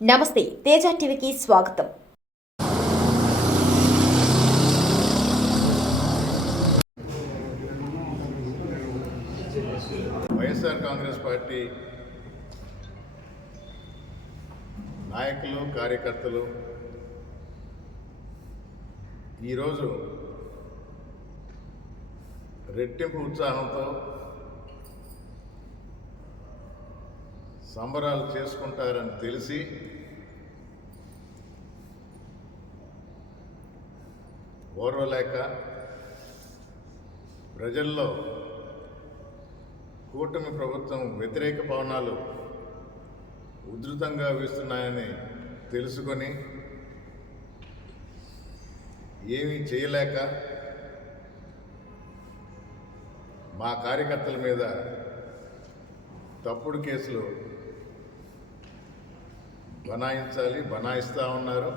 నమస్తే తేజ టీవీకి స్వాగతం. వైఎస్ఆర్ కాంగ్రెస్ పార్టీ నాయకులు కార్యకర్తలు ఈరోజు రెట్టింపు ఉత్సాహంతో సంబరాలు చేసుకుంటారని తెలిసి ఓర్వలేక ప్రజల్లో కూటమి ప్రభుత్వం వ్యతిరేక భవనాలు ఉధృతంగా వీస్తున్నాయని తెలుసుకొని ఏమీ చేయలేక మా కార్యకర్తల మీద తప్పుడు కేసులు బనాయించాలి బనాయిస్తూ ఉన్నారు.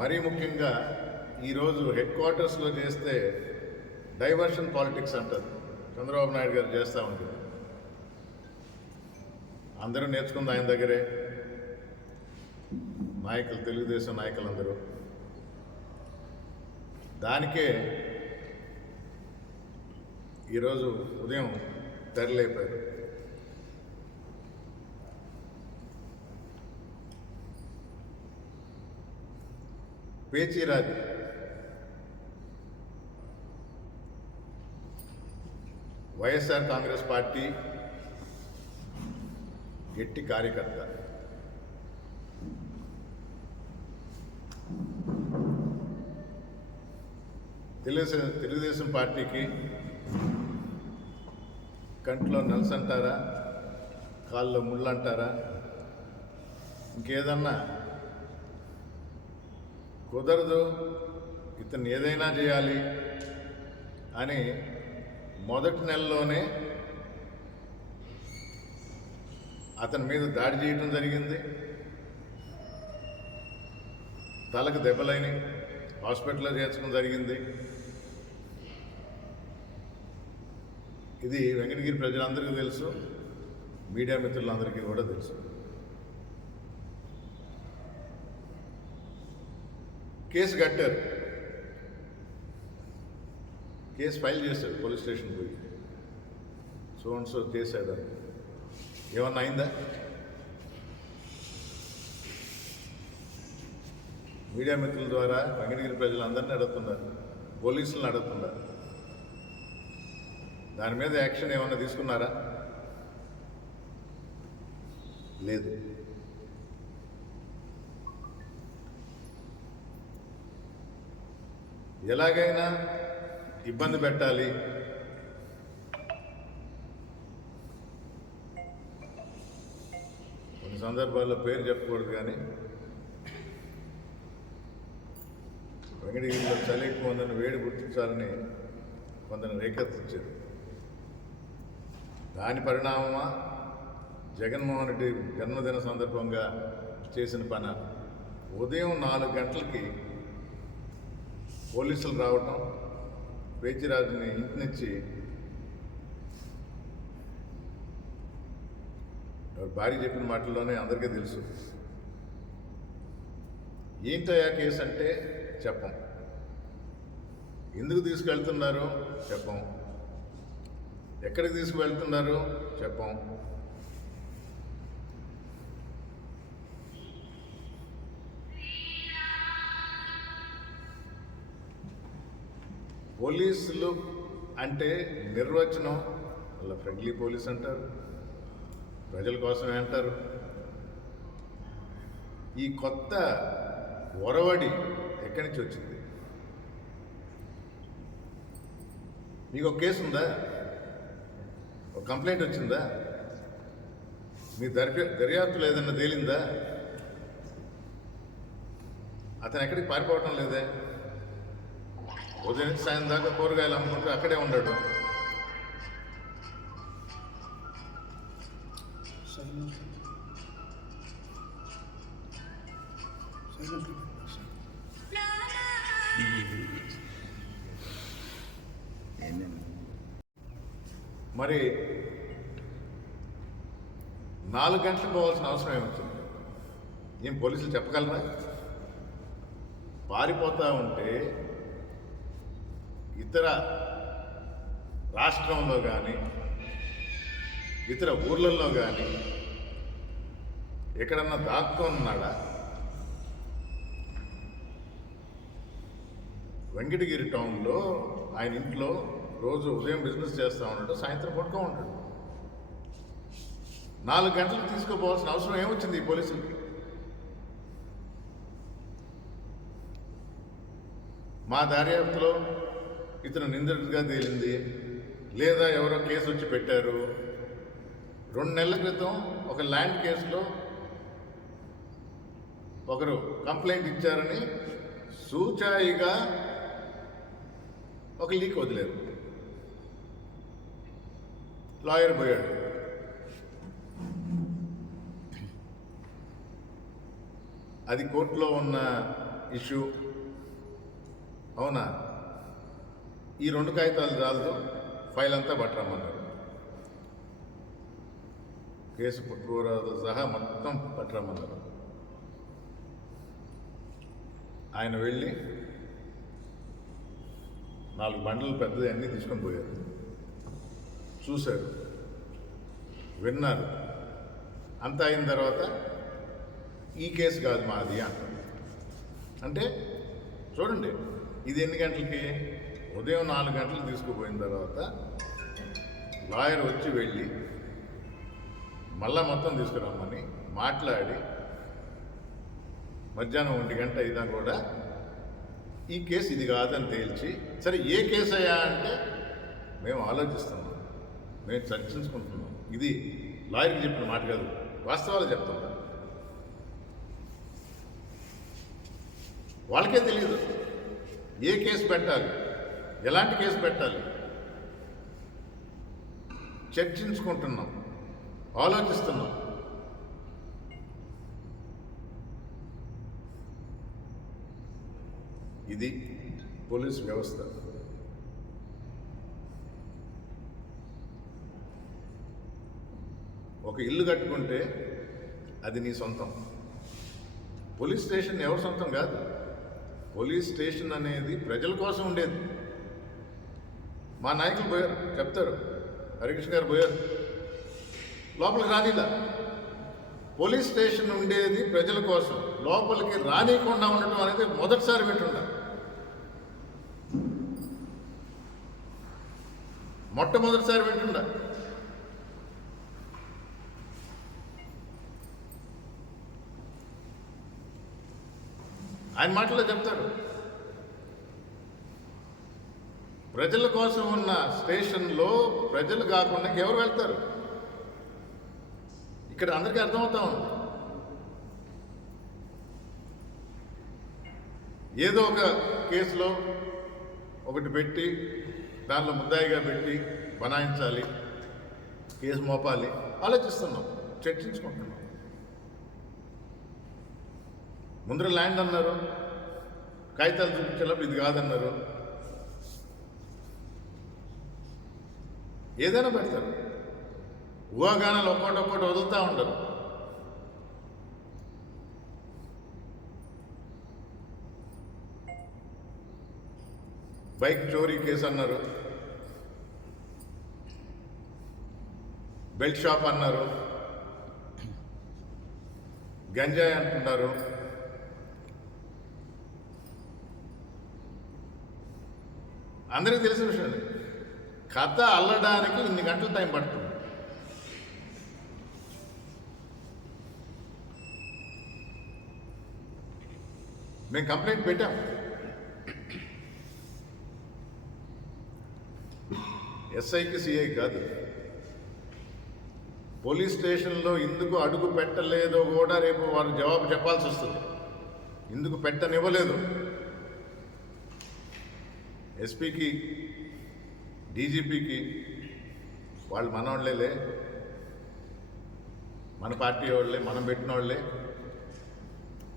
మరీ ముఖ్యంగా ఈరోజు హెడ్ క్వార్టర్స్లో చేస్తే డైవర్షన్ పాలిటిక్స్ అంటారు చంద్రబాబు నాయుడు గారు చేస్తూ ఉంటారు అందరూ నేర్చుకుంది ఆయన దగ్గరే. నాయకులు తెలుగుదేశం నాయకులందరూ. దానికే ఈరోజు ఉదయం తెరలేపారు. పేచీరాది. వైఎస్ఆర్ కాంగ్రెస్ పార్టీ గట్టి కార్యకర్త. తెలుగుదేశం తెలుగుదేశం పార్టీకి కంట్లో నలుసంటారా కాళ్ళలో ముళ్ళు అంటారా ఇంకేదన్నా కుదరదు ఇతను ఏదైనా చేయాలి అని మొదటి నెలలోనే అతని మీద దాడి చేయడం జరిగింది. తలకు దెబ్బలైనవి హాస్పిటల్లో చేర్చడం జరిగింది. ఇది వెంకటగిరి ప్రజలందరికీ తెలుసు మీడియా మిత్రులందరికీ కూడా తెలుసు. కేసు కట్టారు. కేసు ఫైల్ చేశాడు పోలీస్ స్టేషన్ పోయి. సో అండ్ సో చేశాడు ఏమన్నా అయిందా? మీడియా మిత్రుల ద్వారా వెంకటగిరి ప్రజలందరినీ అడుగుతున్నారు. పోలీసులను అడుగుతున్నారు. దాని మీద యాక్షన్ ఏమన్నా తీసుకున్నారా? లేదు. ఎలాగైనా ఇబ్బంది పెట్టాలి. కొన్ని సందర్భాల్లో పేరు చెప్పకూడదు కానీ వెంకటగిరిలో చలి ఎక్కువ ఉందని వేడి గుర్తించాలని కొందరు రేకెత్తించారు దాని పరిణామమా? జగన్మోహన్ రెడ్డి జన్మదిన సందర్భంగా చేసిన పని. ఉదయం నాలుగు గంటలకి పోలీసులు రావటం పేచిరాజుని ఇంటి నుంచి భార్య చెప్పిన మాటల్లోనే అందరికీ తెలుసు. ఏంటయా కేసు అంటే చెప్పం. ఎందుకు తీసుకెళ్తున్నారు? చెప్పం. ఎక్కడికి తీసుకువెళ్తున్నారు? చెప్పం. పోలీసులు అంటే నిర్వచనం వాళ్ళ ఫ్రెండ్లీ పోలీస్ అంటారు ప్రజల కోసమే అంటారు. ఈ కొత్త ఒరవడి ఎక్కడి నుంచి వచ్చింది? మీకు ఒక కేసు ఉందా? ఒక కంప్లైంట్ వచ్చిందా? మీ దర్య దర్యాప్తులు ఏదన్నా తేలిందా? అతను ఎక్కడికి పారిపోవటం లేదే? ఉదయం నుంచి సాయం దాకా కూరగాయలు అమ్ముకుంటూ అక్కడే ఉండడం. మరి నాలుగు గంటలు పోవాల్సిన అవసరం ఏమవుతుంది ఏం పోలీసులు చెప్పగలరా? పారిపోతా ఉంటే ఇతర రాష్ట్రంలో కానీ ఇతర ఊర్లలో కానీ ఎక్కడన్నా దాక్కున్నాడా? ఉన్నాడా వెంకటగిరి టౌన్లో ఆయన ఇంట్లో రోజు ఉదయం బిజినెస్ చేస్తూ ఉన్నాడు సాయంత్రం పడుకో ఉంటాడు. నాలుగు గంటలకు తీసుకోపోవాల్సిన అవసరం ఏమొచ్చింది ఈ పోలీసులకి? మా దర్యాప్తులో ఇతను నిందితుడిగా తేలింది. లేదా ఎవరో కేసు వచ్చి పెట్టారు. రెండు నెలల క్రితం ఒక ల్యాండ్ కేసులో ఒకరు కంప్లైంట్ ఇచ్చారని సూచాయిగా ఒక లీక్ వదిలేరు. లాయర్ పోయాడు. అది కోర్టులో ఉన్న ఇష్యూ. అవునా? ఈ రెండు కాగితాలు చాలదు. ఫైల్ అంతా పట్టరమ్మన్నారు కేసు పుట్టుకోరాదు సహా మొత్తం పట్టరమ్మన్నారు ఆయన వెళ్ళి నాలుగు బండలు పెద్దది అన్నీ తీసుకొని పోయారు. చూశారు. విన్నారు. అంతా అయిన తర్వాత ఈ కేసు కాదు మాది అంటారు. అంటే చూడండి ఇది ఎన్ని గంటలకి? ఉదయం నాలుగు గంటలు తీసుకుపోయిన తర్వాత లాయర్ వచ్చి వెళ్ళి మళ్ళా మొత్తం తీసుకురమ్మని మాట్లాడి మధ్యాహ్నం ఒంటి గంట అయినా కూడా ఈ కేసు ఇది కాదని తేల్చి సరే ఏ కేసు అయ్యా అంటే మేము ఆలోచిస్తున్నాం మేము చర్చించుకుంటున్నాం. ఇది లాయర్కి చెప్పిన మాట కాదు వాస్తవాలు చెప్తున్నాం. వాళ్ళకే తెలియదు ఏ కేసు పెట్టాలి. ఎలాంటి కేసు పెట్టాలి? చర్చించుకుంటున్నాం. ఆలోచిస్తున్నాం. ఇది పోలీస్ వ్యవస్థ. ఒక ఇల్లు కట్టుకుంటే అది నీ సొంతం. పోలీస్ స్టేషన్ ఎవరి సొంతం కాదు? పోలీస్ స్టేషన్ అనేది ప్రజల కోసం ఉండేది. మా నాయకులు పోయారు చెప్తారు. హరికృష్ణ గారు పోయారు. లోపలికి రానిలా. పోలీస్ స్టేషన్ ఉండేది ప్రజల కోసం. లోపలికి రానియకుండా ఉండటం అనేది మొదటిసారి వింటున్నా మొట్టమొదటిసారి వింటుండా. ఆయన మాటలో చెప్తారు. ప్రజల కోసం ఉన్న స్టేషన్లో ప్రజలు కాకుండా ఎవరు వెళ్తారు? ఇక్కడ అందరికీ అర్థమవుతా ఉంది. ఏదో ఒక కేసులో ఒకటి పెట్టి దానిలో ముద్దాయిగా పెట్టి బనాయించాలి కేసు మోపాలి ఆలోచిస్తున్నాం చర్చించుకుంటున్నాం. ముందర ల్యాండ్ అన్నారు కాగితాలు చూపించేటప్పుడు ఇది కాదన్నారు. ఏదైనా పెడతారు. ఊహాగానాలు ఒక్కొక్కటి వదులుతూ ఉంటారు బైక్ చోరీ కేసు అన్నారు. బెల్ట్ షాప్ అన్నారు. గంజాయి అంటున్నారు. అందరికీ తెలిసిన విషయం కథ అల్లడానికి ఇన్ని గంటలు టైం పడుతుంది. మేము కంప్లైంట్ పెట్టాం. ఎస్ఐకి సిఐ కాదు. పోలీస్ స్టేషన్లో ఎందుకు అడుగు పెట్టలేదో కూడా రేపు వారు జవాబు చెప్పాల్సి వస్తుంది. ఎందుకు పెట్టనివ్వలేదు. ఎస్పీకి డీజీపీకి వాళ్ళు మనోళ్ళేలే మన పార్టీ వాళ్ళే మనం పెట్టిన వాళ్ళే.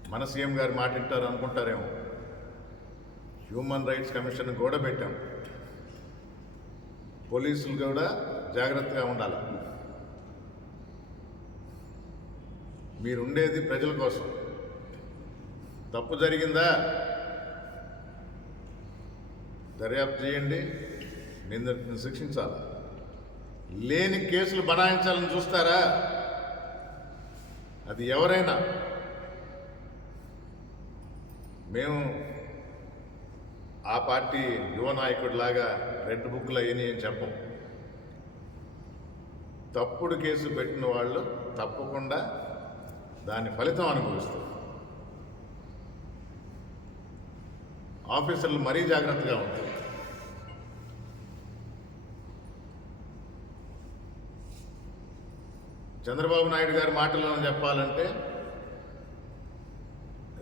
మన సీఎం గారు మాట వింటారు అనుకుంటారేమో. హ్యూమన్ రైట్స్ కమిషన్ కూడా పెట్టాం. పోలీసులు కూడా జాగ్రత్తగా ఉండాలి. మీరుండేది ప్రజల కోసం. తప్పు జరిగిందా? దర్యాప్తు చేయండి. నిందితుడిని శిక్షించాలి? లేని కేసులు బడాయించాలని చూస్తారా? అది ఎవరైనా? మేము ఆ పార్టీ యువ నాయకుడిలాగా రెడ్ బుక్లు అయ్యని అని చెప్పం. తప్పుడు కేసు పెట్టిన వాళ్ళు తప్పకుండా దాని ఫలితం అనుభవిస్తారు ఆఫీసర్లు మరీ జాగ్రత్తగా ఉంటారు. చంద్రబాబు నాయుడు గారి మాటలను చెప్పాలంటే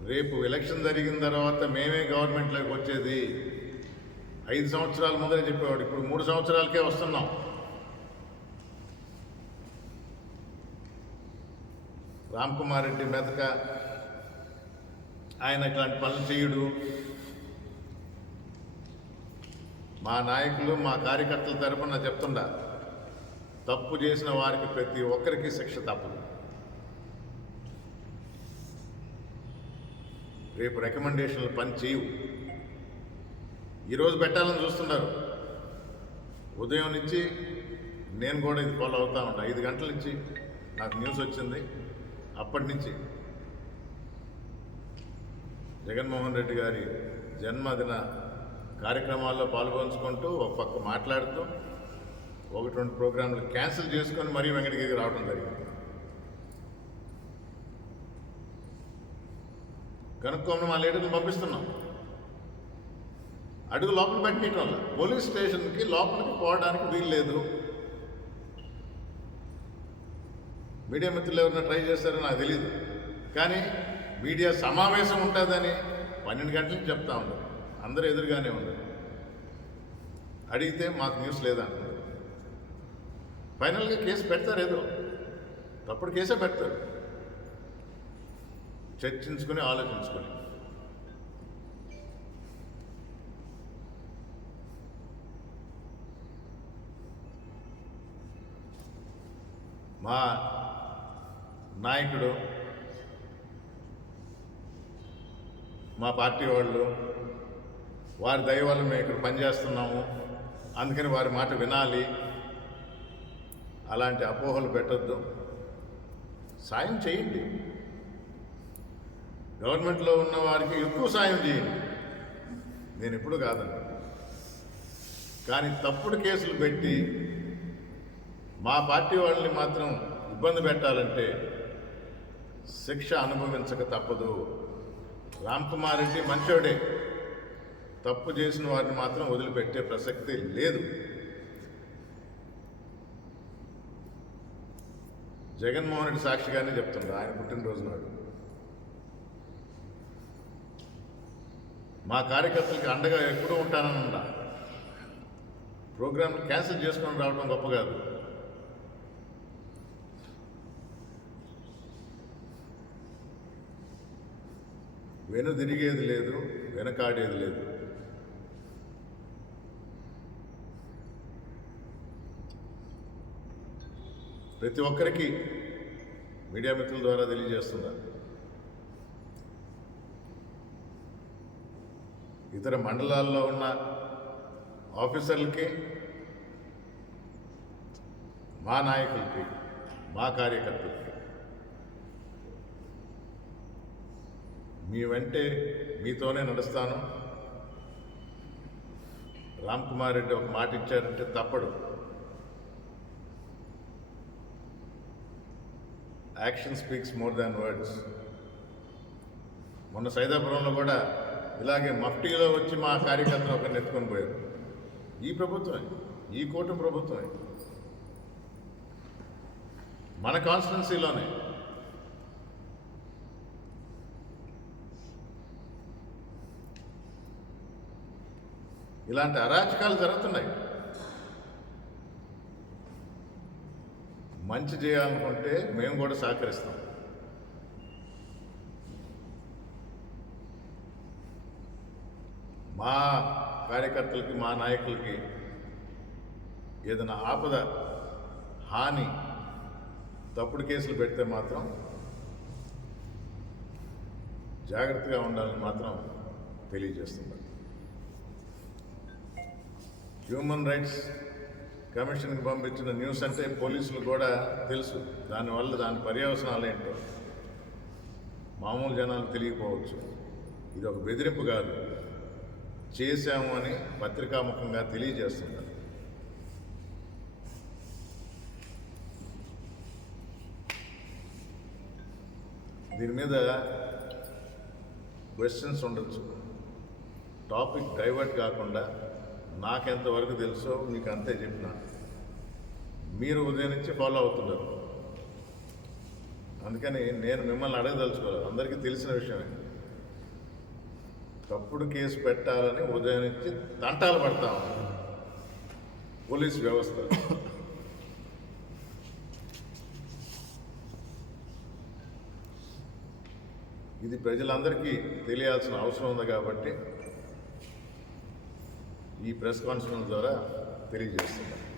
రేపు ఎలక్షన్ జరిగిన తర్వాత మేమే గవర్నమెంట్లోకి వచ్చేది. ఐదు సంవత్సరాల ముందరే చెప్పేవాడు. ఇప్పుడు మూడు సంవత్సరాలకే వస్తున్నాం. రామ్ కుమార్ రెడ్డి మెతక ఆయన ఇట్లాంటి పనులు చేయుడు. మా నాయకులు మా కార్యకర్తల తరపున చెప్తుండా తప్పు చేసిన వారికి ప్రతి ఒక్కరికి శిక్ష తప్పదు. రేపు రికమెండేషన్లు పని చేయవు. ఈరోజు పెట్టాలని చూస్తున్నారు. ఉదయం నుంచి నేను కూడా ఇది ఫాలో అవుతా ఉంటాను ఐదు గంటల నుంచి నాకు న్యూస్ వచ్చింది. అప్పటి నుంచి జగన్మోహన్ రెడ్డి గారి జన్మదిన కార్యక్రమాల్లో పాల్గొంచుకుంటూ ఒక పక్క మాట్లాడుతూ ఒకటి రెండు ప్రోగ్రాంలు క్యాన్సిల్ చేసుకొని మరీ వెంకటగిరికి రావడం జరిగింది. కనుక్కోమని మా లీడర్ని పంపిస్తున్నాం. అడుగు లోపల పెట్టినట్టు వల్ల పోలీస్ స్టేషన్కి లోపలికి పోవడానికి వీలు లేదు. మీడియా మిత్రులు ఎవరైనా ట్రై చేస్తారో నాకు తెలియదు కానీ మీడియా సమావేశం ఉంటుందని పన్నెండు గంటలకు చెప్తా ఉంటారు అందరూ ఎదురుగానే ఉండరు అడిగితే మాకు న్యూస్ లేదంటారు ఫైనల్గా కేసు పెడతారు ఏదో. తప్పుడు కేసే పెడతారు. చర్చించుకొని ఆలోచించుకొని. మా నాయకుడు మా పార్టీ వాళ్ళు వారి దయ వల్ల మేము ఇక్కడ పనిచేస్తున్నాము. అందుకని వారి మాట వినాలి. అలాంటి అపోహలు పెట్టొద్దు. సాయం చేయండి. గవర్నమెంట్లో ఉన్న వారికి ఎక్కువ సాయం చేయండి. నేను ఎప్పుడు కాదండి కానీ తప్పుడు కేసులు పెట్టి మా పార్టీ వాళ్ళని మాత్రం ఇబ్బంది పెట్టాలంటే శిక్ష అనుభవించక తప్పదు. రామ్ కుమార్ రెడ్డి మంచోడే. తప్పు చేసిన వారిని మాత్రం వదిలిపెట్టే ప్రసక్తి లేదు. జగన్మోహన్ రెడ్డి సాక్షిగానే చెప్తుండ్రు. ఆయన పుట్టినరోజు నాడు. మా కార్యకర్తలకి అండగా ఎప్పుడూ ఉంటానని ఉన్నా ప్రోగ్రామ్ క్యాన్సిల్ చేసుకొని రావడం గొప్ప కాదు. వెను తిరిగేది లేదు వెనకాడేది లేదు. ప్రతి ఒక్కరికి మీడియా మిత్రుల ద్వారా తెలియజేస్తున్నా. ఇతర మండలాల్లో ఉన్న ఆఫీసర్లకి మా నాయకులకి మా కార్యకర్తలకి మీ వెంటే మీతోనే నడుస్తాను. రామ్ కుమార్ రెడ్డి ఒక మాట ఇచ్చారంటే తప్పడు. Action speaks more than words మొన్న సైదాపురంలో కూడా ఇలాగే మఫ్టీలో వచ్చి మా కార్యకర్తలు ఒకరిని ఎత్తుకొని పోయారు. ఈ ప్రభుత్వమే. ఈ కూటమి ప్రభుత్వమే. మన కాన్స్టిట్యున్సీలోనే. ఇలాంటి అరాచకాలు జరుగుతున్నాయి. మంచి చేయాలనుకుంటే మేము కూడా సహకరిస్తాం. మా కార్యకర్తలకి మా నాయకులకి ఏదైనా ఆపద హాని తప్పుడు కేసులు పెడితే మాత్రం జాగ్రత్తగా ఉండాలని మాత్రం తెలియజేస్తున్నారు హ్యూమన్ రైట్స్ కమిషన్కి పంపించిన న్యూస్ అంటే పోలీసులు కూడా తెలుసు. దానివల్ల దాని పర్యవసనాలు ఏంటో మామూలు జనాలు తెలియకపోవచ్చు. ఇది ఒక బెదిరింపు కాదు. చేశాము అని పత్రికాముఖంగా తెలియజేస్తున్నారు. దీని మీద క్వశ్చన్స్ ఉండొచ్చు. టాపిక్ డైవర్ట్ కాకుండా నాకెంతవరకు తెలుసో మీకు అంతే చెప్పిన. మీరు ఉదయం నుంచి ఫాలో అవుతున్నారు. అందుకని నేను మిమ్మల్ని అడగదలుచుకోలేదు. అందరికీ తెలిసిన విషయమే. తప్పుడు కేసు పెట్టాలని ఉదయం నుంచి తంటాలు పడతాము పోలీస్ వ్యవస్థ. ఇది ప్రజలందరికీ తెలియాల్సిన అవసరం ఉంది కాబట్టి ఈ ప్రెస్ కాన్ఫరెన్స్ ద్వారా తెలియజేస్తున్నాను